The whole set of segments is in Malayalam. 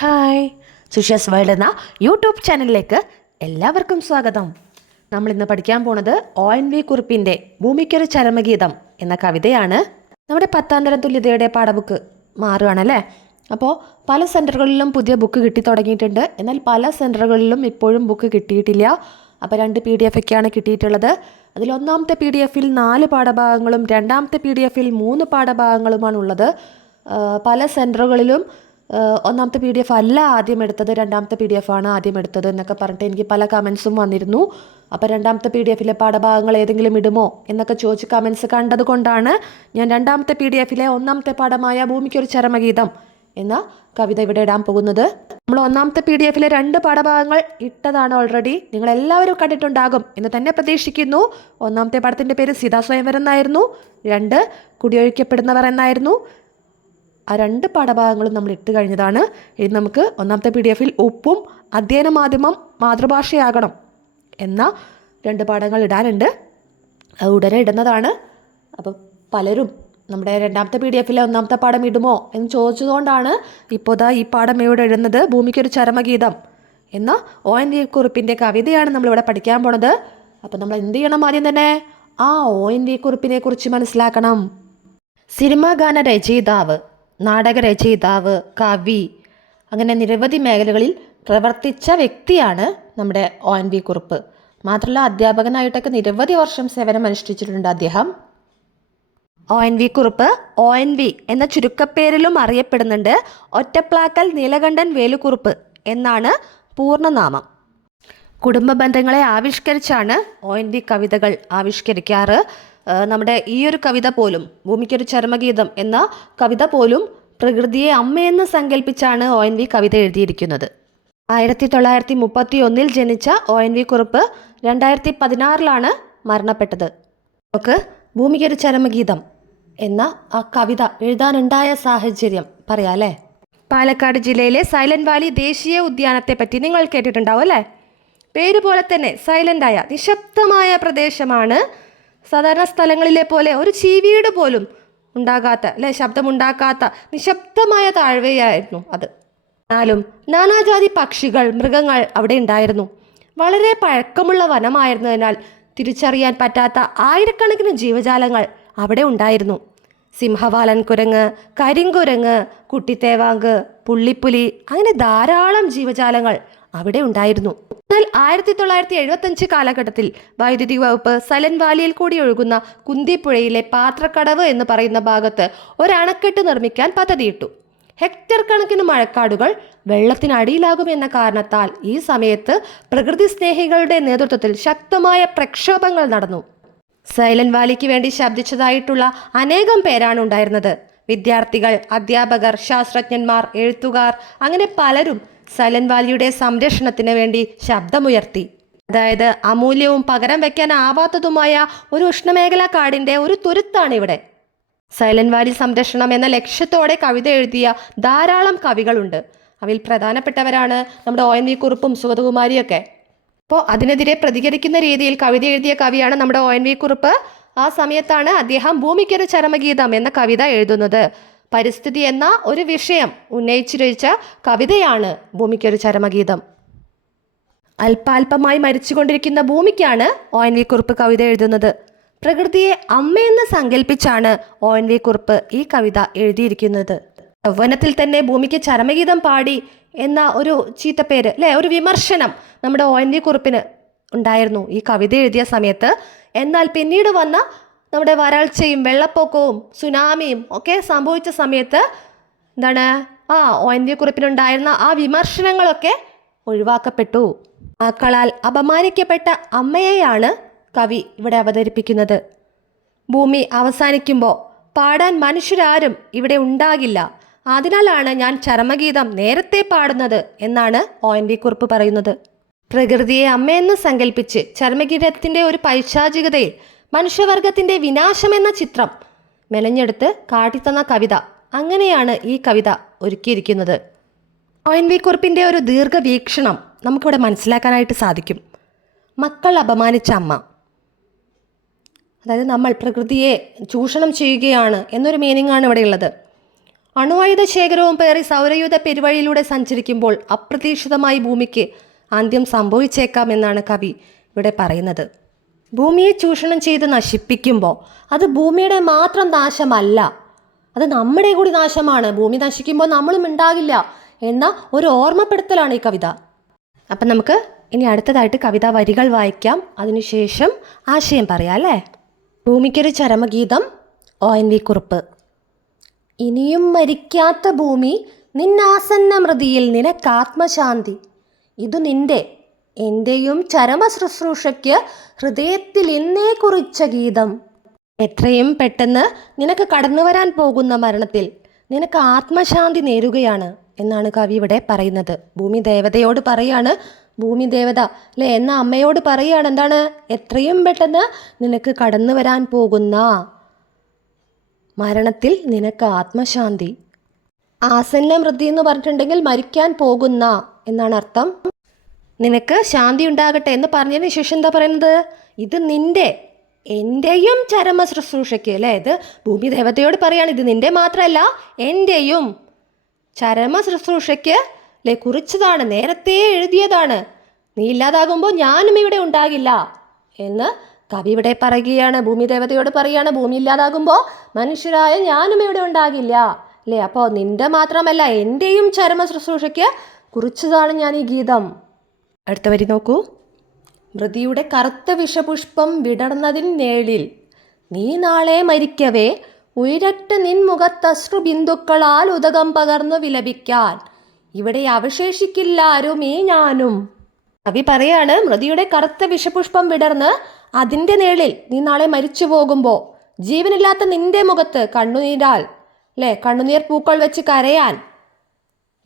ഹായ്. സുഷസ് വേൾഡ് എന്ന യൂട്യൂബ് ചാനലിലേക്ക് എല്ലാവർക്കും സ്വാഗതം. നമ്മൾ ഇന്ന് പഠിക്കാൻ പോണത് ഒ എൻ വി കുറിപ്പിന്റെ ഭൂമിക്കൊരു ചരമഗീതം എന്ന കവിതയാണ്. നമ്മുടെ പത്താം തരം തുല്യതയുടെ പാഠബുക്ക് മാറുകയാണല്ലേ അപ്പോൾ പല സെന്ററുകളിലും പുതിയ ബുക്ക് കിട്ടി തുടങ്ങിയിട്ടുണ്ട്. എന്നാൽ പല സെന്ററുകളിലും ഇപ്പോഴും ബുക്ക് കിട്ടിയിട്ടില്ല. അപ്പോൾ രണ്ട് പി ഡി എഫ് ഒക്കെയാണ് കിട്ടിയിട്ടുള്ളത്. അതിൽ ഒന്നാമത്തെ പി ഡി എഫിൽ നാല് പാഠഭാഗങ്ങളും രണ്ടാമത്തെ പി ഡി എഫിൽ മൂന്ന് പാഠഭാഗങ്ങളുമാണ് ഉള്ളത് പല സെന്ററുകളിലും ഒന്നാമത്തെ പി ഡി എഫ് അല്ല ആദ്യം എടുത്തത് രണ്ടാമത്തെ പി ഡി എഫ് ആണ് ആദ്യം എടുത്തത് എന്നൊക്കെ പറഞ്ഞിട്ട് എനിക്ക് പല കമൻസും വന്നിരുന്നു. അപ്പോൾ രണ്ടാമത്തെ പി ഡി എഫിലെ പാഠഭാഗങ്ങൾ ഏതെങ്കിലും ഇടുമോ എന്നൊക്കെ ചോദിച്ച് കമൻസ് കണ്ടതുകൊണ്ടാണ് ഞാൻ രണ്ടാമത്തെ പി ഡി എഫിലെ ഒന്നാമത്തെ പാഠമായ ഭൂമിക്കൊരു ചരമഗീതം എന്ന കവിത ഇവിടെ ഇടാൻ പോകുന്നത്. നമ്മൾ ഒന്നാമത്തെ പി ഡി എഫിലെ രണ്ട് പാഠഭാഗങ്ങൾ ഇട്ടതാണ് ഓൾറെഡി നിങ്ങൾ എല്ലാവരും കണ്ടിട്ടുണ്ടാകും എന്ന് തന്നെ പ്രതീക്ഷിക്കുന്നു. ഒന്നാമത്തെ പാഠത്തിന്റെ പേര് സീതാ രണ്ട് കുടിയൊഴിക്കപ്പെടുന്നവർ എന്നായിരുന്നു. ആ രണ്ട് പാഠഭാഗങ്ങളും നമ്മൾ ഇട്ട് കഴിഞ്ഞതാണ്. ഇനി നമുക്ക് ഒന്നാമത്തെ പി ഡി എഫിൽ ഉപ്പും അധ്യയന മാധ്യമം മാതൃഭാഷയാകണം എന്ന രണ്ട് പാഠങ്ങൾ ഇടാനുണ്ട്. അത് ഉടനെ ഇടുന്നതാണ്. അപ്പം പലരും നമ്മുടെ രണ്ടാമത്തെ പി ഡി എഫിലെ ഒന്നാമത്തെ പാഠം ഇടുമോ എന്ന് ചോദിച്ചതുകൊണ്ടാണ് ഇപ്പോൾ ദാ ഈ പാഠം ഇവിടെ ഇടുന്നത്. ഭൂമിക്കൊരു ചരമഗീതം എന്ന ഒ എൻ വി കുറിപ്പിന്റെ കവിതയാണ് നമ്മളിവിടെ പഠിക്കാൻ പോണത്. അപ്പം നമ്മൾ എന്ത് ചെയ്യണം ആദ്യം തന്നെ? ആ ഒ എൻ വി കുറിപ്പിനെ കുറിച്ച് മനസ്സിലാക്കണം. സിനിമാ ഗാന രചയിതാവ് നാടക രചയിതാവ് കവി അങ്ങനെ നിരവധി മേഖലകളിൽ പ്രവർത്തിച്ച വ്യക്തിയാണ് നമ്മുടെ ഒ എൻ വി കുറുപ്പ്. മാത്രമല്ല അധ്യാപകനായിട്ടൊക്കെ നിരവധി വർഷം സേവനം അനുഷ്ഠിച്ചിട്ടുണ്ട് അദ്ദേഹം. O N V Kurup O N V എന്ന ചുരുക്കപ്പേരിലും അറിയപ്പെടുന്നുണ്ട് ഒറ്റപ്ലാക്കൽ നീലകണ്ഠൻ വേലുകുറുപ്പ് എന്നാണ് പൂർണനാമം. കുടുംബ ബന്ധങ്ങളെ ആവിഷ്കരിച്ചാണ് ഒ എൻ വി കവിതകൾ ആവിഷ്കരിക്കാറ്. നമ്മുടെ ഈ ഒരു കവിത പോലും ഭൂമിക്കൊരു ചരമഗീതം എന്ന കവിത പോലും പ്രകൃതിയെ അമ്മയെന്ന് സങ്കല്പിച്ചാണ് ഒ എൻ വി കവിത എഴുതിയിരിക്കുന്നത്. ആയിരത്തി തൊള്ളായിരത്തി മുപ്പത്തി ഒന്നിൽ ജനിച്ച ഒ എൻ വി കുറുപ്പ് രണ്ടായിരത്തി പതിനാറിലാണ് മരണപ്പെട്ടത്. നമുക്ക് ഭൂമിക്കൊരു ചരമഗീതം എന്ന ആ കവിത എഴുതാനുണ്ടായ സാഹചര്യം പറയാല്ലേ പാലക്കാട് ജില്ലയിലെ സൈലന്റ് വാലി ദേശീയ ഉദ്യാനത്തെ പറ്റി നിങ്ങൾ കേട്ടിട്ടുണ്ടാവും അല്ലേ? പേര് പോലെ തന്നെ സൈലന്റായ നിശബ്ദമായ പ്രദേശമാണ് സാധാരണ സ്ഥലങ്ങളിലെ പോലെ ഒരു ചീവീട് പോലും ഉണ്ടാകാത്ത അല്ലെ ശബ്ദമുണ്ടാക്കാത്ത നിശബ്ദമായ താഴ്വയായിരുന്നു അത്. എന്നാലും നാനാജാതി പക്ഷികൾ മൃഗങ്ങൾ അവിടെ ഉണ്ടായിരുന്നു. വളരെ പഴക്കമുള്ള വനമായിരുന്നതിനാൽ തിരിച്ചറിയാൻ പറ്റാത്ത ആയിരക്കണക്കിന് ജീവജാലങ്ങൾ അവിടെ ഉണ്ടായിരുന്നു. സിംഹവാലൻ കുരങ്ങ് കരിങ്കുരങ്ങ് കുട്ടിത്തേവാങ്ക് പുള്ളിപ്പുലി അങ്ങനെ ധാരാളം ജീവജാലങ്ങൾ അവിടെ ഉണ്ടായിരുന്നു. എന്നാൽ ആയിരത്തി തൊള്ളായിരത്തി എഴുപത്തഞ്ച് കാലഘട്ടത്തിൽ വൈദ്യുതി വകുപ്പ് സലൻ വാലിയിൽ കൂടി ഒഴുകുന്ന കുന്തിപ്പുഴയിലെ പാത്രക്കടവ് എന്ന് പറയുന്ന ഭാഗത്ത് ഒരണക്കെട്ട് നിർമ്മിക്കാൻ പദ്ധതിയിട്ടു. ഹെക്ടർ കണക്കിന് മഴക്കാടുകൾ വെള്ളത്തിനടിയിലാകുമെന്ന കാരണത്താൽ ഈ സമയത്ത് പ്രകൃതി സ്നേഹികളുടെ നേതൃത്വത്തിൽ ശക്തമായ പ്രക്ഷോഭങ്ങൾ നടന്നു. സൈലന്റ് വാലിക്ക് വേണ്ടി ശബ്ദിച്ചതായിട്ടുള്ള അനേകം പേരാണ് ഉണ്ടായിരുന്നത്. വിദ്യാർത്ഥികൾ അധ്യാപകർ ശാസ്ത്രജ്ഞന്മാർ എഴുത്തുകാർ അങ്ങനെ പലരും സൈലന്റ് വാലിയുടെ സംരക്ഷണത്തിന് വേണ്ടി ശബ്ദമുയർത്തി. അതായത് അമൂല്യവും പകരം വെക്കാനാവാത്തതുമായ ഒരു ഉഷ്ണമേഖലാ കാടിന്റെ ഒരു തുരുത്താണ് ഇവിടെ. സൈലന്റ് വാലി സംരക്ഷണം എന്ന ലക്ഷ്യത്തോടെ കവിത എഴുതിയ ധാരാളം കവികളുണ്ട്. അവയിൽ പ്രധാനപ്പെട്ടവരാണ് നമ്മുടെ ഒ. എൻ. വി. കുറുപ്പും സുഗതകുമാരിയൊക്കെ. അപ്പോൾ അതിനെതിരെ പ്രതികരിക്കുന്ന രീതിയിൽ കവിത എഴുതിയ കവിയാണ് നമ്മുടെ ഒ. എൻ. വി. കുറുപ്പ്. ആ സമയത്താണ് അദ്ദേഹം ഭൂമിക്കൊരു ചരമഗീതം എന്ന കവിത എഴുതുന്നത്. പരിസ്ഥിതി എന്ന ഒരു വിഷയം ഉന്നയിച്ചിരിച്ച കവിതയാണ് ഭൂമിക്കൊരു ചരമഗീതം. അല്പാൽപമായി മരിച്ചുകൊണ്ടിരിക്കുന്ന ഭൂമിക്കാണ് ഒ എൻ വി കുറിപ്പ് കവിത എഴുതുന്നത്. പ്രകൃതിയെ അമ്മയെന്ന് സങ്കല്പിച്ചാണ് ഒ എൻ വി കുറിപ്പ് ഈ കവിത എഴുതിയിരിക്കുന്നത്. യൗവനത്തിൽ തന്നെ ഭൂമിക്ക് ചരമഗീതം പാടി എന്ന ഒരു ചീത്തപ്പേര് അല്ലെ? ഒരു വിമർശനം നമ്മുടെ ഒ എൻ വി കുറിപ്പിന് ഉണ്ടായിരുന്നു ഈ കവിത എഴുതിയ സമയത്ത്. എന്നാൽ പിന്നീട് വന്ന നമ്മുടെ വരൾച്ചയും വെള്ളപ്പൊക്കവും സുനാമിയും ഒക്കെ സംഭവിച്ച സമയത്ത് എന്താണ് ആ ഒ എൻ വി കുറിപ്പിനുണ്ടായിരുന്ന ആ വിമർശനങ്ങളൊക്കെ ഒഴിവാക്കപ്പെട്ടു. മക്കളാൽ അപമാനിക്കപ്പെട്ട അമ്മയെയാണ് കവി ഇവിടെ അവതരിപ്പിക്കുന്നത്. ഭൂമി അവസാനിക്കുമ്പോൾ പാടാൻ മനുഷ്യരാരും ഇവിടെ ഉണ്ടാകില്ല. അതിനാലാണ് ഞാൻ ചരമഗീതം നേരത്തെ പാടുന്നത് എന്നാണ് ഒ എൻ വി കുറിപ്പ് പറയുന്നത്. പ്രകൃതിയെ അമ്മയെന്ന് സങ്കല്പിച്ച് ചരമഗീതത്തിന്റെ ഒരു പൈശാചികതയിൽ മനുഷ്യവർഗത്തിന്റെ വിനാശമെന്ന ചിത്രം. മെനഞ്ഞെടുത്ത് കാട്ടിത്തന്ന കവിത. അങ്ങനെയാണ് ഈ കവിത ഒരുക്കിയിരിക്കുന്നത്. ഒ എൻ വി കുറിപ്പിന്റെ ഒരു ദീർഘവീക്ഷണം നമുക്കിവിടെ മനസ്സിലാക്കാനായിട്ട് സാധിക്കും. മക്കൾ അപമാനിച്ച അമ്മ. അതായത് നമ്മൾ പ്രകൃതിയെ ചൂഷണം ചെയ്യുകയാണ് എന്നൊരു മീനിങ് ആണ് ഇവിടെ ഉള്ളത്. അണുവായുധ ശേഖരവും പേറി സൗരയുധ പെരുവഴിയിലൂടെ സഞ്ചരിക്കുമ്പോൾ അപ്രതീക്ഷിതമായി ഭൂമിക്ക് അന്ത്യം സംഭവിച്ചേക്കാം എന്നാണ് കവി ഇവിടെ പറയുന്നത്. ഭൂമിയെ ചൂഷണം ചെയ്ത് നശിപ്പിക്കുമ്പോൾ അത് ഭൂമിയുടെ മാത്രം നാശമല്ല. അത് നമ്മുടെ കൂടി നാശമാണ്. ഭൂമി നശിക്കുമ്പോൾ നമ്മളും ഉണ്ടാകില്ല എന്ന ഒരു ഓർമ്മപ്പെടുത്തലാണ് ഈ കവിത. അപ്പം നമുക്ക് ഇനി അടുത്തതായിട്ട് കവിതാ വരികൾ വായിക്കാം. അതിനുശേഷം ആശയം പറയാം അല്ലേ? ഭൂമിക്കൊരു ചരമഗീതം ഒ എൻ വി കുറുപ്പ്. ഇനിയും മരിക്കാത്ത ഭൂമി നിന്നാസന്ന മൃതിയിൽ നിനക്കാത്മശാന്തി ഇതു നിന്റെ എന്റെയും ചരമ ശുശ്രൂഷയ്ക്ക് ഹൃദയത്തിൽ ഇന്നേ കുറിച്ച ഗീതം. എത്രയും പെട്ടെന്ന് നിനക്ക് കടന്നു വരാൻ പോകുന്ന മരണത്തിൽ നിനക്ക് ആത്മശാന്തി നേരുകയാണ് എന്നാണ് കവി ഇവിടെ പറയുന്നത്. ഭൂമി ദേവതയോട് പറയാണ് ഭൂമി ദേവത അല്ലെ എന്ന അമ്മയോട് പറയാണ് എന്താണ്? എത്രയും പെട്ടെന്ന് നിനക്ക് കടന്നു വരാൻ പോകുന്ന മരണത്തിൽ നിനക്ക് ആത്മശാന്തി. ആസന്ന മൃതി എന്ന് പറഞ്ഞിട്ടുണ്ടെങ്കിൽ മരിക്കാൻ പോകുന്ന എന്നാണ് അർത്ഥം. നിനക്ക് ശാന്തി ഉണ്ടാകട്ടെ എന്ന് പറഞ്ഞതിന് ശേഷം എന്താ പറയുന്നത്? ഇത് നിന്റെ എന്റെയും ചരമ ശുശ്രൂഷയ്ക്ക് അല്ലേ? ഇത് ഭൂമി ദേവതയോട് പറയാണ് ഇത് നിന്റെ മാത്രമല്ല എന്റെയും ചരമ ശുശ്രൂഷയ്ക്ക് അല്ലെ കുറിച്ചതാണ് നേരത്തെ എഴുതിയതാണ്. നീ ഇല്ലാതാകുമ്പോൾ ഞാനും ഇവിടെ ഉണ്ടാകില്ല എന്ന് കവി ഇവിടെ പറയുകയാണ് ഭൂമി ദേവതയോട് പറയുകയാണ് ഭൂമി ഇല്ലാതാകുമ്പോൾ മനുഷ്യരായ ഞാനും ഇവിടെ ഉണ്ടാകില്ല അല്ലേ? അപ്പോൾ നിന്റെ മാത്രമല്ല എന്റെയും ചരമ ശുശ്രൂഷയ്ക്ക് കുറിച്ചതാണ് ഞാൻ ഈ ഗീതം. അടുത്ത വരി നോക്കൂ. മൃതിയുടെ കറുത്ത വിഷപുഷ്പം വിടർന്നതിൻ നേളിൽ നീ നാളെ മരിക്കവേ ഉയരറ്റ നിൻ മുഖത്തശ്രു ബിന്ദുക്കളാൽ ഉദകം പകർന്നു വിലപിക്കാൻ. ഇവിടെ അവശേഷിക്കില്ല ആരുമേ ഞാനും. കവി പറയാണ് മൃതിയുടെ കറുത്ത വിഷപുഷ്പം വിടർന്ന് അതിന്റെ നേളിൽ നീ നാളെ മരിച്ചു പോകുമ്പോൾ ജീവനില്ലാത്ത നിന്റെ മുഖത്ത് കണ്ണുനീരാൽ അല്ലേ കണ്ണുനീർ പൂക്കൾ വെച്ച് കരയാൻ.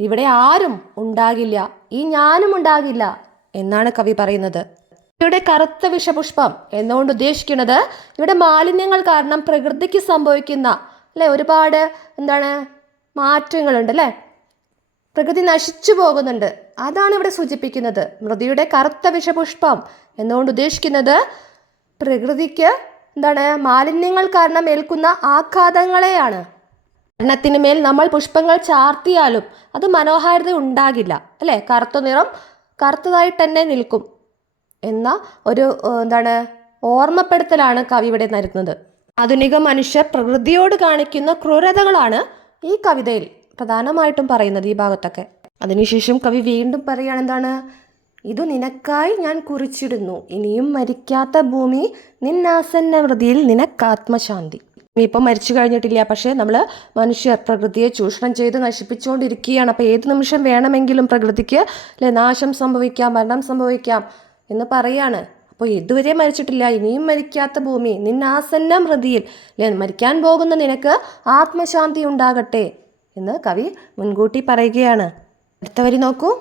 ഇവിടെ ആരും ഉണ്ടാകില്ല ഈ ഞാനും ഉണ്ടാകില്ല. എന്നാണ് കവി പറയുന്നത്. ഇവിടെ കറുത്ത വിഷപുഷ്പം എന്നുകൊണ്ട് ഉദ്ദേശിക്കുന്നത് ഇവിടെ മാലിന്യങ്ങൾ കാരണം പ്രകൃതിക്ക് സംഭവിക്കുന്ന അല്ലെ? ഒരുപാട് എന്താണ് മാറ്റങ്ങളുണ്ട് അല്ലേ പ്രകൃതി നശിച്ചു പോകുന്നുണ്ട്. അതാണ് ഇവിടെ സൂചിപ്പിക്കുന്നത്. മൃതിയുടെ കറുത്ത വിഷപുഷ്പം എന്നുകൊണ്ട് ഉദ്ദേശിക്കുന്നത് പ്രകൃതിക്ക് എന്താണ് മാലിന്യങ്ങൾ കാരണം ഏൽക്കുന്ന ആഘാതങ്ങളെയാണ്. മരണത്തിന് മേൽ നമ്മൾ പുഷ്പങ്ങൾ ചാർത്തിയാലും അത് മനോഹാരിത ഉണ്ടാകില്ല അല്ലേ? കറുത്ത നിറം കറുത്തതായിട്ട് തന്നെ നിൽക്കും. എന്ന ഒരു എന്താണ് ഓർമ്മപ്പെടുത്തലാണ് കവി ഇവിടെ നൽകുന്നത് ആധുനിക മനുഷ്യർ പ്രകൃതിയോട് കാണിക്കുന്ന ക്രൂരതകളാണ് ഈ കവിതയിൽ പ്രധാനമായിട്ടും പറയുന്നത് ഈ ഭാഗത്തൊക്കെ. അതിനുശേഷം കവി വീണ്ടും പറയുകയാണ് എന്താണ് ഇതു നിനക്കായി ഞാൻ കുറിച്ചിടുന്നു. ഇനിയും മരിക്കാത്ത ഭൂമി നിന്നാസന്ന വൃതിയിൽ നിനക്കാത്മശാന്തി ഇപ്പം മരിച്ചു കഴിഞ്ഞിട്ടില്ല. പക്ഷേ നമ്മൾ മനുഷ്യർ പ്രകൃതിയെ ചൂഷണം ചെയ്ത് നശിപ്പിച്ചുകൊണ്ടിരിക്കുകയാണ്. അപ്പോൾ ഏത് നിമിഷം വേണമെങ്കിലും പ്രകൃതിക്ക് അല്ലെ നാശം സംഭവിക്കാം മരണം സംഭവിക്കാം എന്ന് പറയാണ്. അപ്പോൾ ഇതുവരെ മരിച്ചിട്ടില്ല. ഇനിയും മരിക്കാത്ത ഭൂമി നിന്നാസന്ന മൃതിയിൽ അല്ലെ മരിക്കാൻ പോകുന്ന നിനക്ക് ആത്മശാന്തി ഉണ്ടാകട്ടെ എന്ന് കവി മുൻകൂട്ടി പറയുകയാണ്. അടുത്ത വരി നോക്കൂ.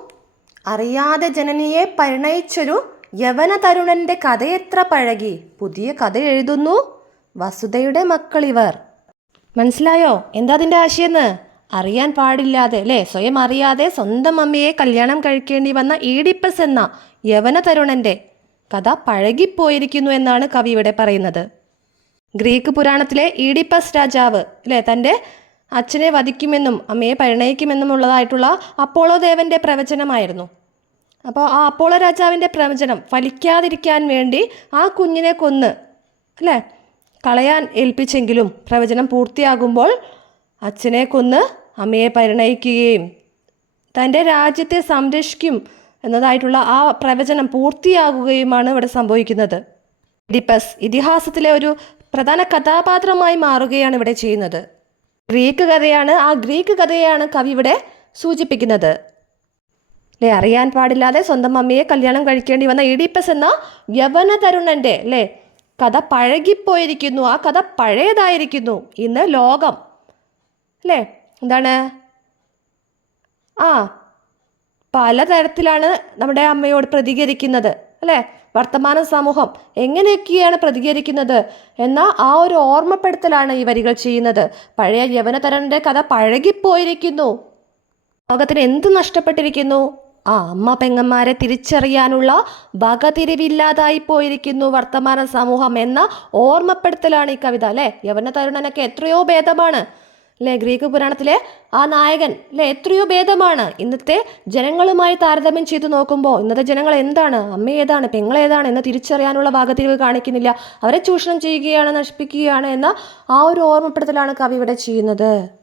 അറിയാതെ ജനനിയെ പരിണയിച്ചൊരു യവന തരുണന്റെ കഥയെത്ര പഴകി. പുതിയ കഥ എഴുതുന്നു. വസുതയുടെ മക്കളിവർ മനസ്സിലായോ? എന്താ അതിന്റെ ആശയെന്ന്? അറിയാൻ പാടില്ലാതെ അല്ലേ? സ്വയം അറിയാതെ സ്വന്തം അമ്മയെ കല്യാണം കഴിക്കേണ്ടി വന്ന ഈഡിപ്പസ് എന്ന യവന തരുണന്റെ കഥ പഴകിപ്പോയിരിക്കുന്നു എന്നാണ് കവി ഇവിടെ പറയുന്നത്. ഗ്രീക്ക് പുരാണത്തിലെ ഈഡിപ്പസ് രാജാവ് അല്ലേ? തന്റെ അച്ഛനെ വധിക്കുമെന്നും അമ്മയെ പരിണയിക്കുമെന്നും ഉള്ളതായിട്ടുള്ള അപ്പോളോ ദേവന്റെ പ്രവചനമായിരുന്നു. അപ്പോൾ ആ അപ്പോളോ രാജാവിന്റെ പ്രവചനം ഫലിക്കാതിരിക്കാൻ വേണ്ടി ആ കുഞ്ഞിനെ കൊന്ന് അല്ലേ? കളയാൻ ഏൽപ്പിച്ചെങ്കിലും പ്രവചനം പൂർത്തിയാകുമ്പോൾ അച്ഛനെ കൊന്ന് അമ്മയെ പരിണയിക്കുകയും തന്റെ രാജ്യത്തെ സംരക്ഷിക്കും എന്നതായിട്ടുള്ള ആ പ്രവചനം പൂർത്തിയാകുകയുമാണ് ഇവിടെ സംഭവിക്കുന്നത്. ഡിപ്പസ് ഇതിഹാസത്തിലെ ഒരു പ്രധാന കഥാപാത്രമായി മാറുകയാണ് ഇവിടെ ചെയ്യുന്നത്. ഗ്രീക്ക് കഥയാണ് ആ ഗ്രീക്ക് കഥയാണ് കവി ഇവിടെ സൂചിപ്പിക്കുന്നത്. അല്ലേ അറിയാൻ പാടില്ലാതെ സ്വന്തം അമ്മയെ കല്യാണം കഴിക്കേണ്ടി വന്ന ഇഡിപ്പസ് എന്ന യവന തരുണന്റെ അല്ലേ കഥ പഴകിപ്പോയിരിക്കുന്നു. ആ കഥ പഴയതായിരിക്കുന്നു. ഇന്ന് ലോകം. അല്ലേ? എന്താണ്? ആ പലതരത്തിലാണ് നമ്മുടെ അമ്മയോട് പ്രതികരിക്കുന്നത്. അല്ലേ? വർത്തമാന സമൂഹം എങ്ങനെയൊക്കെയാണ് പ്രതികരിക്കുന്നത് എന്ന ആ ഒരു ഓർമ്മപ്പെടുത്തലാണ് ഈ വരികൾ ചെയ്യുന്നത്. പഴയ യവനതരന്റെ കഥ പഴകിപ്പോയിരിക്കുന്നു. ലോകത്തിന് എന്ത് നഷ്ടപ്പെട്ടിരിക്കുന്നു? ആ അമ്മ പെങ്ങന്മാരെ തിരിച്ചറിയാനുള്ള വകതിരിവില്ലാതായി പോയിരിക്കുന്നു വർത്തമാന സമൂഹം എന്ന ഓർമ്മപ്പെടുത്തലാണ് ഈ കവിത അല്ലേ? യവന തരുണനൊക്കെ എത്രയോ ഭേദമാണ് അല്ലേ? ഗ്രീക്ക് പുരാണത്തിലെ ആ നായകൻ അല്ലേ? എത്രയോ ഭേദമാണ്. ഇന്നത്തെ ജനങ്ങളുമായി താരതമ്യം ചെയ്തു നോക്കുമ്പോൾ ഇന്നത്തെ ജനങ്ങൾ എന്താണ്? അമ്മ ഏതാണ്? പെങ്ങൾ ഏതാണ്? എന്ന് തിരിച്ചറിയാനുള്ള ഭാഗത്തിരിവ് കാണിക്കുന്നില്ല. അവരെ ചൂഷണം ചെയ്യുകയാണ് നശിപ്പിക്കുകയാണ് എന്ന ആ ഒരു ഓർമ്മപ്പെടുത്തലാണ് കവി ഇവിടെ ചെയ്യുന്നത്.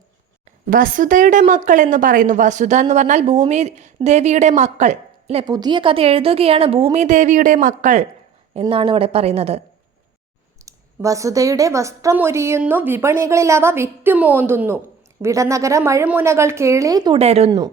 വസുധയുടെ മക്കൾ എന്ന് പറയുന്നു. വസുധ എന്ന് പറഞ്ഞാൽ ഭൂമി ദേവിയുടെ മക്കൾ. അല്ലെ? പുതിയ കഥ എഴുതുകയാണ് ഭൂമി ദേവിയുടെ മക്കൾ എന്നാണ് ഇവിടെ പറയുന്നത്. വസുധയുടെ വസ്ത്രം ഒരിയുന്നു വിപണികളിൽ അവ വിറ്റുമോന്തുന്നു. വിടനഗര മഴമുനകൾ കേളി തുടരുന്നു.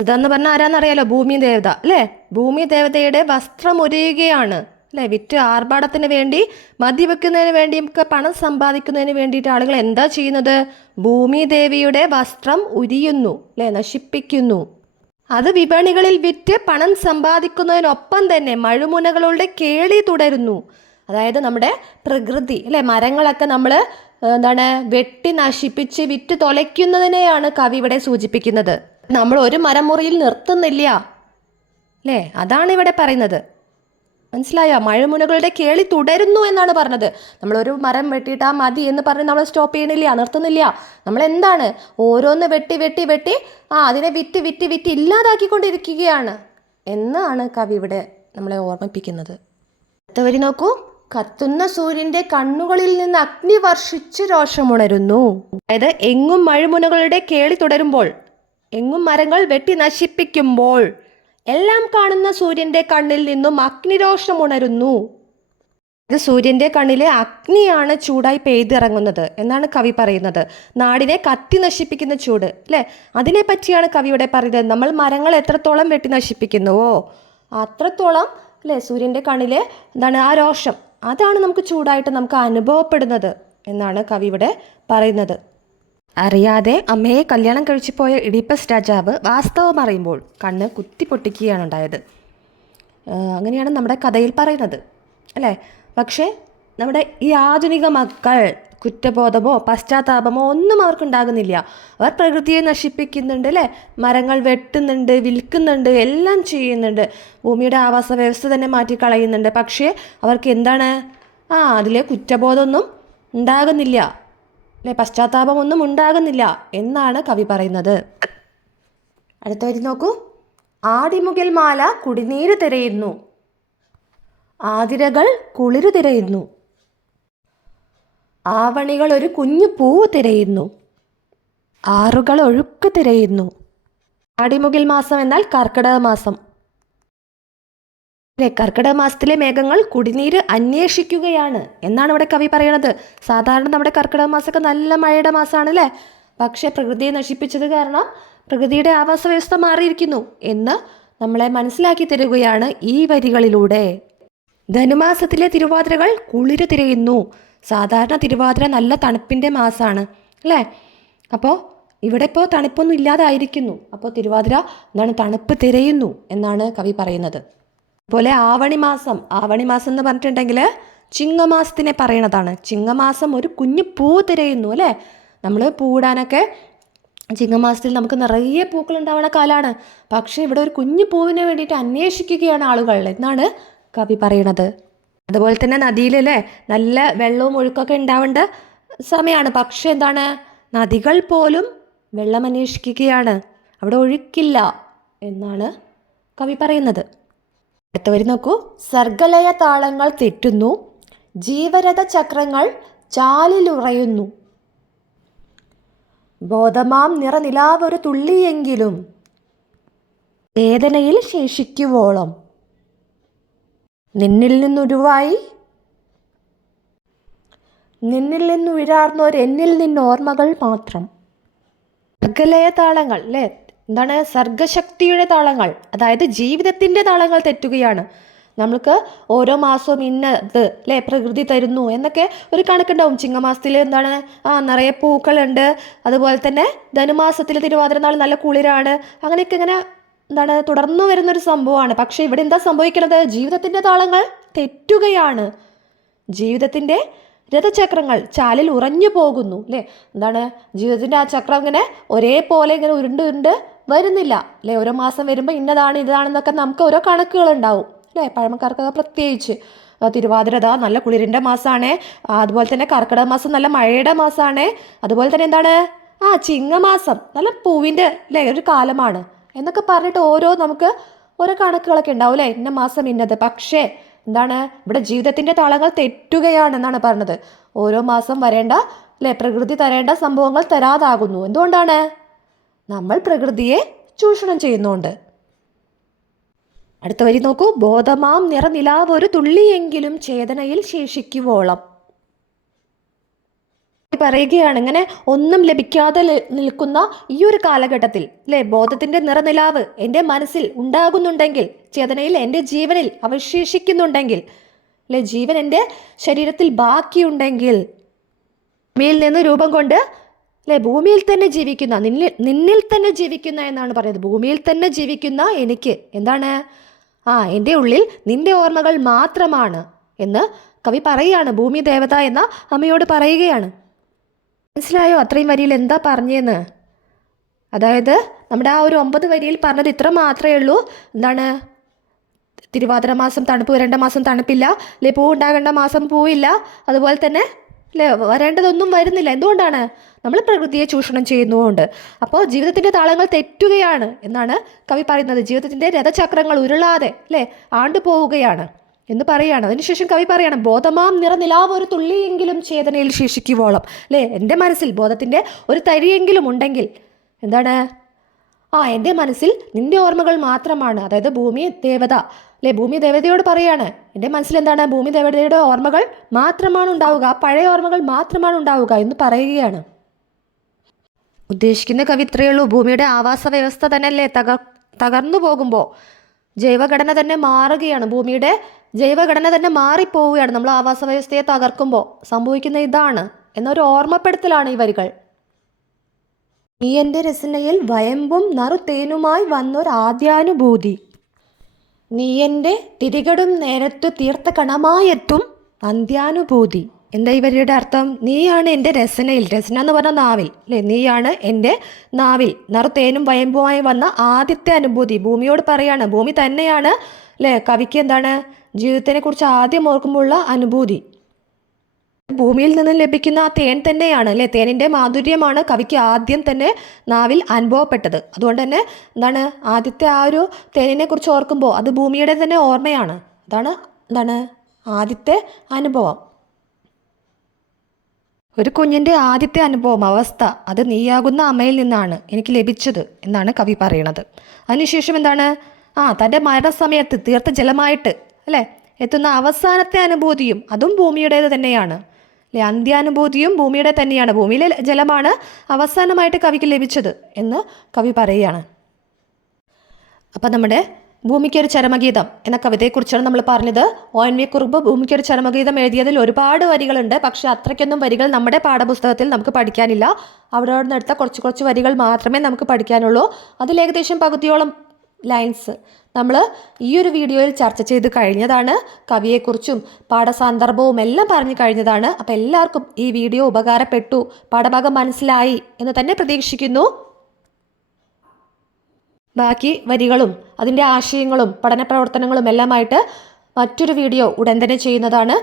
ഇതെന്ന് പറഞ്ഞാൽ ആരാന്നറിയാലോ? ഭൂമി ദേവത. അല്ലേ? ഭൂമി ദേവതയുടെ വസ്ത്രം ഒരിയുകയാണ്. അല്ലേ? വിറ്റ് ആർഭാടത്തിന് വേണ്ടി മദ്യവെക്കുന്നതിന് വേണ്ടിയും ഒക്കെ പണം സമ്പാദിക്കുന്നതിന് വേണ്ടിയിട്ട് ആളുകൾ എന്താ ചെയ്യുന്നത്? ഭൂമി ദേവിയുടെ വസ്ത്രം ഉരിയുന്നു അല്ലേ? നശിപ്പിക്കുന്നു. അത് വിപണികളിൽ വിറ്റ് പണം സമ്പാദിക്കുന്നതിനൊപ്പം തന്നെ മഴുമുനകളുടെ കേളി തുടരുന്നു. അതായത് നമ്മുടെ പ്രകൃതി അല്ലെ? മരങ്ങളൊക്കെ നമ്മൾ എന്താണ് വെട്ടി നശിപ്പിച്ച് വിറ്റ് തൊലയ്ക്കുന്നതിനെയാണ് കവി ഇവിടെ സൂചിപ്പിക്കുന്നത്. നമ്മൾ ഒരു മരമുറിയിൽ നിർത്തുന്നില്ല അല്ലേ? അതാണ് ഇവിടെ പറയുന്നത്. മനസ്സിലായോ? മഴമുനകളുടെ കേളി തുടരുന്നു എന്നാണ് പറഞ്ഞത്. നമ്മളൊരു മരം വെട്ടിയിട്ട് ആ മതി എന്ന് പറഞ്ഞ് നമ്മൾ സ്റ്റോപ്പ് ചെയ്യണില്ല നിർത്തുന്നില്ല. നമ്മൾ എന്താണ് ഓരോന്ന് വെട്ടി വെട്ടി വെട്ടി ആ അതിനെ വിറ്റ് വിറ്റ് വിറ്റ് ഇല്ലാതാക്കിക്കൊണ്ടിരിക്കുകയാണ് എന്നാണ് കവി ഇവിടെ നമ്മളെ ഓർമ്മിപ്പിക്കുന്നത്. അടുത്തവരി നോക്കൂ. കത്തുന്ന സൂര്യന്റെ കണ്ണുകളിൽ നിന്ന് അഗ്നി വർഷിച്ച് രോഷമുണരുന്നു. അതായത് എങ്ങും മഴമുനകളുടെ കേളി തുടരുമ്പോൾ എങ്ങും മരങ്ങൾ വെട്ടി നശിപ്പിക്കുമ്പോൾ എല്ലാം കാണുന്ന സൂര്യന്റെ കണ്ണിൽ നിന്നും അഗ്നിരോഷം ഉണരുന്നു. ഇത് സൂര്യന്റെ കണ്ണിലെ അഗ്നിയാണ് ചൂടായി പെയ്തിറങ്ങുന്നത് എന്നാണ് കവി പറയുന്നത്. നാടിനെ കത്തി നശിപ്പിക്കുന്ന ചൂട് അല്ലേ? അതിനെ പറ്റിയാണ് കവി ഇവിടെ പറയുന്നത്. നമ്മൾ മരങ്ങൾ എത്രത്തോളം വെട്ടി നശിപ്പിക്കുന്നുവോ അത്രത്തോളം അല്ലേ സൂര്യന്റെ കണ്ണിലെ എന്താണ് ആ രോഷം അതാണ് നമുക്ക് ചൂടായിട്ട് നമുക്ക് അനുഭവപ്പെടുന്നത് എന്നാണ് കവി ഇവിടെ പറയുന്നത്. അറിയാതെ അമ്മയെ കല്യാണം കഴിച്ചു പോയ ഇഡിപ്പസ് രാജാവ് വാസ്തവം അറിയുമ്പോൾ കണ്ണ് കുത്തി പൊട്ടിക്കുകയാണ് ഉണ്ടായത്. അങ്ങനെയാണ് നമ്മുടെ കഥയിൽ പറയുന്നത് അല്ലേ? പക്ഷേ നമ്മുടെ ഈ ആധുനിക മക്കൾ കുറ്റബോധമോ പശ്ചാത്താപമോ ഒന്നും അവർക്കുണ്ടാകുന്നില്ല അവർ പ്രകൃതിയെ നശിപ്പിക്കുന്നുണ്ട് അല്ലേ? മരങ്ങൾ വെട്ടുന്നുണ്ട് വിൽക്കുന്നുണ്ട് എല്ലാം ചെയ്യുന്നുണ്ട്. ഭൂമിയുടെ ആവാസ വ്യവസ്ഥ തന്നെ മാറ്റി കളയുന്നുണ്ട് പക്ഷേ അവർക്ക് എന്താണ്? ആ അതിലെ കുറ്റബോധമൊന്നും ഉണ്ടാകുന്നില്ല. അല്ലെ? പശ്ചാത്താപമൊന്നും ഉണ്ടാകുന്നില്ല എന്നാണ് കവി പറയുന്നത്. അടുത്ത വരി നോക്കൂ. ആടിമുകിൽ മാല കുടിനീര് തിരയുന്നു. ആതിരകൾ കുളിരു തിരയുന്നു. ആവണികൾ ഒരു കുഞ്ഞു പൂവ് തിരയുന്നു. ആറുകൾ ഒഴുക്ക് തിരയുന്നു. ആടിമുകിൽ മാസം എന്നാൽ കർക്കിടക മാസം. അല്ലേ കർക്കിടക മാസത്തിലെ മേഘങ്ങൾ കുടിനീര് അന്വേഷിക്കുകയാണ്. എന്നാണ് ഇവിടെ കവി പറയണത്. സാധാരണ നമ്മുടെ കർക്കിടക മാസമൊക്കെ നല്ല മഴയുടെ മാസമാണ് അല്ലേ പക്ഷേ പ്രകൃതിയെ നശിപ്പിച്ചത് കാരണം പ്രകൃതിയുടെ ആവാസ വ്യവസ്ഥ മാറിയിരിക്കുന്നു എന്ന് നമ്മളെ മനസ്സിലാക്കി തരുകയാണ് ഈ വരികളിലൂടെ. ധനുമാസത്തിലെ തിരുവാതിരകൾ കുളിര് തിരയുന്നു. സാധാരണ തിരുവാതിര നല്ല തണുപ്പിന്റെ മാസമാണ് അല്ലേ? അപ്പോൾ ഇവിടെ ഇപ്പോൾ തണുപ്പൊന്നും ഇല്ലാതായിരിക്കുന്നു. അപ്പോൾ തിരുവാതിര എന്താണ് തണുപ്പ് തിരയുന്നു എന്നാണ് കവി പറയുന്നത്. അതുപോലെ ആവണി മാസം ആവണി മാസം എന്ന് പറഞ്ഞിട്ടുണ്ടെങ്കിൽ ചിങ്ങമാസത്തിനെ പറയണതാണ്. ചിങ്ങമാസം ഒരു കുഞ്ഞു പൂ തിരയുന്നു അല്ലേ? നമ്മൾ പൂടാനൊക്കെ ചിങ്ങമാസത്തിൽ നമുക്ക് നിറയെ പൂക്കൾ ഉണ്ടാവുന്ന കാലമാണ്. പക്ഷേ ഇവിടെ ഒരു കുഞ്ഞു പൂവിന് വേണ്ടിയിട്ട് അന്വേഷിക്കുകയാണ് ആളുകൾ. എന്നാണ് കവി പറയണത്. അതുപോലെ തന്നെ നദിയിലല്ലേ നല്ല വെള്ളവും ഒഴുക്കൊക്കെ ഉണ്ടാവേണ്ട സമയമാണ്. പക്ഷേ എന്താണ്? നദികൾ പോലും വെള്ളം അന്വേഷിക്കുകയാണ്. അവിടെ ഒഴുക്കില്ല എന്നാണ് കവി പറയുന്നത്. അടുത്ത വരി നോക്കൂ. സർഗലയ താളങ്ങൾ തെറ്റുന്നു ജീവരഥ ചക്രങ്ങൾ ചാലിലുറയുന്നു. ബോധമാം നിറനിലാവൊരു തുള്ളിയെങ്കിലും വേദനയിൽ ശേഷിക്കുവോളം. നിന്നിൽ നിന്നുരുവായി നിന്നിൽ നിന്നുയരാർന്നോർ എന്നിൽ നിന്നോർമ്മകൾ മാത്രം. അകലയ താളങ്ങൾ അല്ലേ എന്താണ്? സർഗശക്തിയുടെ താളങ്ങൾ അതായത് ജീവിതത്തിന്റെ താളങ്ങൾ തെറ്റുകയാണ്. നമ്മൾക്ക് ഓരോ മാസവും ഇന്നത് അല്ലേ? പ്രകൃതി തരുന്നു എന്നൊക്കെ ഒരു കണക്കുണ്ടാവും. ചിങ്ങമാസത്തിൽ എന്താണ്? ആ നിറയെ പൂക്കളുണ്ട്. അതുപോലെ തന്നെ ധനുമാസത്തിൽ തിരുവാതിര നാൾ നല്ല കുളിരാണ്. അങ്ങനെയൊക്കെ ഇങ്ങനെ എന്താണ്? തുടർന്നു വരുന്നൊരു സംഭവമാണ്. പക്ഷേ ഇവിടെ എന്താ സംഭവിക്കുന്നത്? ജീവിതത്തിന്റെ താളങ്ങൾ തെറ്റുകയാണ്. ജീവിതത്തിന്റെ രഥചക്രങ്ങൾ ചാലിൽ ഉറഞ്ഞു പോകുന്നു അല്ലേ എന്താണ്? ജീവിതത്തിന്റെ ആ ചക്രം ഇങ്ങനെ ഒരേപോലെ ഇങ്ങനെ ഉരുണ്ട് ഉരുണ്ട് വരുന്നില്ല അല്ലേ ഓരോ മാസം വരുമ്പോൾ ഇന്നതാണ് ഇതാണെന്നൊക്കെ നമുക്ക് ഓരോ കണക്കുകൾ ഉണ്ടാവും അല്ലേ പഴമക്കാർക്കൊക്കെ പ്രത്യേകിച്ച്. തിരുവാതിരത തിരുവാതിര നല്ല കുളിരിന്റെ മാസമാണ് അതുപോലെ തന്നെ കർക്കിടക മാസം നല്ല മഴയുടെ മാസമാണ് അതുപോലെ തന്നെ എന്താണ്? ആ ചിങ്ങമാസം നല്ല പൂവിന്റെ അല്ലേ ഒരു കാലമാണ് എന്നൊക്കെ പറഞ്ഞിട്ട് ഓരോ നമുക്ക് ഓരോ കണക്കുകളൊക്കെ ഉണ്ടാവും അല്ലേ ഇന്ന മാസം ഇന്നത്. പക്ഷേ എന്താണ്? ഇവിടെ ജീവിതത്തിന്റെ താളങ്ങൾ തെറ്റുകയാണ് എന്നാണ് പറഞ്ഞത്. ഓരോ മാസം വരേണ്ട അല്ലെ? പ്രകൃതി തരേണ്ട സംഭവങ്ങൾ തരാതാകുന്നു. എന്തുകൊണ്ടാണ്? നമ്മൾ പ്രകൃതിയെ ചൂഷണം ചെയ്യുന്നുണ്ട്. അടുത്ത വരി നോക്കൂ. ബോധമാം നിറനിലാവ് ഒരു തുള്ളിയെങ്കിലും ചേതനയിൽ ശേഷിക്കുവോളം. പറയുകയാണ്. ഇങ്ങനെ ഒന്നും ലഭിക്കാതെ നിൽക്കുന്ന ഈ ഒരു കാലഘട്ടത്തിൽ അല്ലെ ബോധത്തിന്റെ നിറനിലാവ് എന്റെ മനസ്സിൽ ഉണ്ടാകുന്നുണ്ടെങ്കിൽ ചേതനയിൽ എന്റെ ജീവനിൽ അവശേഷിക്കുന്നുണ്ടെങ്കിൽ അല്ലെ ജീവൻ എന്റെ ശരീരത്തിൽ ബാക്കിയുണ്ടെങ്കിൽ ഭൂമിയിൽ നിന്ന് രൂപം കൊണ്ട് അല്ലെ ഭൂമിയിൽ തന്നെ ജീവിക്കുന്ന നിന്നിൽ നിന്നിൽ തന്നെ ജീവിക്കുന്ന എന്നാണ് പറയുന്നത്. ഭൂമിയിൽ തന്നെ ജീവിക്കുന്ന എനിക്ക് എന്താണ്? ആ എന്റെ ഉള്ളിൽ നിന്റെ ഓർമ്മകൾ മാത്രമാണ് എന്ന് കവി പറയുകയാണ്. ഭൂമി ദേവത എന്ന അമ്മയോട് പറയുകയാണ്. മനസ്സിലായോ? അത്രയും വരിയിൽ എന്താ പറഞ്ഞതെന്ന് അതായത് നമ്മുടെ ആ ഒരു ഒമ്പത് വരിയിൽ പറഞ്ഞത് ഇത്ര മാത്രമേ ഉള്ളൂ. എന്താണ്? തിരുവാതിര മാസം തണുപ്പ് വരേണ്ട മാസം തണുപ്പില്ല. അല്ലെ? പൂ ഉണ്ടാകേണ്ട മാസം പൂവില്ല. അതുപോലെ തന്നെ അല്ലേ? വരേണ്ടതൊന്നും വരുന്നില്ല. എന്തുകൊണ്ടാണ്? നമ്മൾ പ്രകൃതിയെ ചൂഷണം ചെയ്യുന്നതുകൊണ്ട്. അപ്പോൾ ജീവിതത്തിന്റെ താളങ്ങൾ തെറ്റുകയാണ് എന്നാണ് കവി പറയുന്നത്. ജീവിതത്തിന്റെ രഥചക്രങ്ങൾ ഉരുളാതെ അല്ലേ? ആണ്ടുപോവുകയാണ്. എന്ന് പറയുകയാണ് അതിനുശേഷം കവി പറയുകയാണ് ബോധമാം നിറനിലാവ് ഒരു തുള്ളിയെങ്കിലും ചേതനയിൽ ശേഷിക്കുവോളം. അല്ലേ? എന്റെ മനസ്സിൽ ബോധത്തിന്റെ ഒരു തരിയെങ്കിലും ഉണ്ടെങ്കിൽ എന്താണ്? ആ എന്റെ മനസ്സിൽ നിന്റെ ഓർമ്മകൾ മാത്രമാണ്. അതായത് ഭൂമി ദേവത. അല്ലേ? ഭൂമി ദേവതയോട് പറയാണ്. എന്റെ മനസ്സിൽ എന്താണ്? ഭൂമി ദേവതയുടെ ഓർമ്മകൾ മാത്രമാണ് ഉണ്ടാവുക. പഴയ ഓർമ്മകൾ മാത്രമാണ് ഉണ്ടാവുക എന്ന് പറയുകയാണ്. ഉദ്ദേശിക്കുന്ന കവി ഭൂമിയുടെ ആവാസ വ്യവസ്ഥ തന്നെയല്ലേ തകർ തകർന്നു പോകുമ്പോൾ ജൈവഘടന തന്നെ മാറുകയാണ്. ഭൂമിയുടെ ജൈവഘടന തന്നെ മാറിപ്പോവുകയാണ്. നമ്മൾ ആവാസ വ്യവസ്ഥയെ തകർക്കുമ്പോൾ സംഭവിക്കുന്ന ഇതാണ് എന്നൊരു ഓർമ്മപ്പെടുത്തലാണ് ഈ വരികൾ. നീ എന്റെ രചനയിൽ വയമ്പും നറുതേനുമായി വന്നൊരാദ്യാനുഭൂതി നീ എന്റെ തിരികടും നേരത്തു തീർത്ത കണമായെത്തും അന്ത്യാനുഭൂതി. എന്താ ഇവരുടെ അർത്ഥം? നീയാണ് എന്റെ രസനയിൽ രസന എന്ന് പറഞ്ഞ നാവിൽ അല്ലേ? നീയാണ് എന്റെ നാവിൽ. നറുതേനും വയമ്പുമായി വന്ന ആദ്യത്തെ അനുഭൂതി ഭൂമിയോട് പറയാണ് ഭൂമി തന്നെയാണ് അല്ലേ? കവിക്ക് എന്താണ്? ജീവിതത്തിനെ കുറിച്ച് ആദ്യം ഓർക്കുമ്പോഴുള്ള അനുഭൂതി. ഭൂമിയിൽ നിന്ന് ലഭിക്കുന്ന ആ തേൻ തന്നെയാണ് അല്ലേ? തേനിന്റെ മാധുര്യമാണ് കവിക്ക് ആദ്യം തന്നെ നാവിൽ അനുഭവപ്പെട്ടത്. അതുകൊണ്ട് തന്നെ എന്താണ്? ആദ്യത്തെ ആ ഒരു തേനിനെ കുറിച്ച് ഓർക്കുമ്പോൾ അത് ഭൂമിയുടെ തന്നെ ഓർമ്മയാണ്. അതാണ് എന്താണ്? ആദ്യത്തെ അനുഭവം. ഒരു കുഞ്ഞിന്റെ ആദ്യത്തെ അനുഭവം അവസ്ഥ അത് നീയാകുന്ന അമ്മയിൽ നിന്നാണ് എനിക്ക് ലഭിച്ചത് എന്നാണ് കവി പറയുന്നത് അതിനുശേഷം എന്താണ്? ആ തന്റെ മരണസമയത്ത് തീർത്ത ജലമായിട്ട് അല്ലേ? എത്തുന്ന അവസാനത്തെ അനുഭൂതിയും അതും ഭൂമിയുടേത് തന്നെയാണ്. അല്ലെ? അന്ത്യാനുഭൂതിയും ഭൂമിയുടെ തന്നെയാണ്. ഭൂമിയിലെ ജലമാണ് അവസാനമായിട്ട് കവിക്ക് ലഭിച്ചത് എന്ന് കവി പറയുകയാണ്. അപ്പം നമ്മുടെ ഭൂമിക്കൊരു ചരമഗീതം എന്ന കവിതയെക്കുറിച്ചാണ് നമ്മൾ പറഞ്ഞത്. ഒ എൻ വി കുറുപ്പ് ഭൂമിക്കൊരു ചരമഗീതം എഴുതിയതിൽ ഒരുപാട് വരികളുണ്ട്. പക്ഷേ അത്രയ്ക്കൊന്നും വരികൾ നമ്മുടെ പാഠപുസ്തകത്തിൽ നമുക്ക് പഠിക്കാനില്ല. അവിടെ നിന്ന് എടുത്ത കുറച്ച് കുറച്ച് വരികൾ മാത്രമേ നമുക്ക് പഠിക്കാനുള്ളൂ. അതിൽ ഏകദേശം പകുതിയോളം ലൈൻസ് നമ്മൾ ഈ ഒരു വീഡിയോയിൽ ചർച്ച ചെയ്ത് കഴിഞ്ഞതാണ്. കവിയെക്കുറിച്ചും പാഠസന്ദർഭവും എല്ലാം പറഞ്ഞു കഴിഞ്ഞതാണ്. അപ്പോൾ എല്ലാവർക്കും ഈ വീഡിയോ ഉപകാരപ്പെട്ടു. പാഠഭാഗം മനസ്സിലായി എന്ന് തന്നെ പ്രതീക്ഷിക്കുന്നു. ബാക്കി വരികളും അതിന്റെ ആശയങ്ങളും പഠന പ്രവർത്തനങ്ങളും എല്ലാമായിട്ട് മറ്റൊരു വീഡിയോ ഉടൻ തന്നെ ചെയ്യുന്നതാണ്.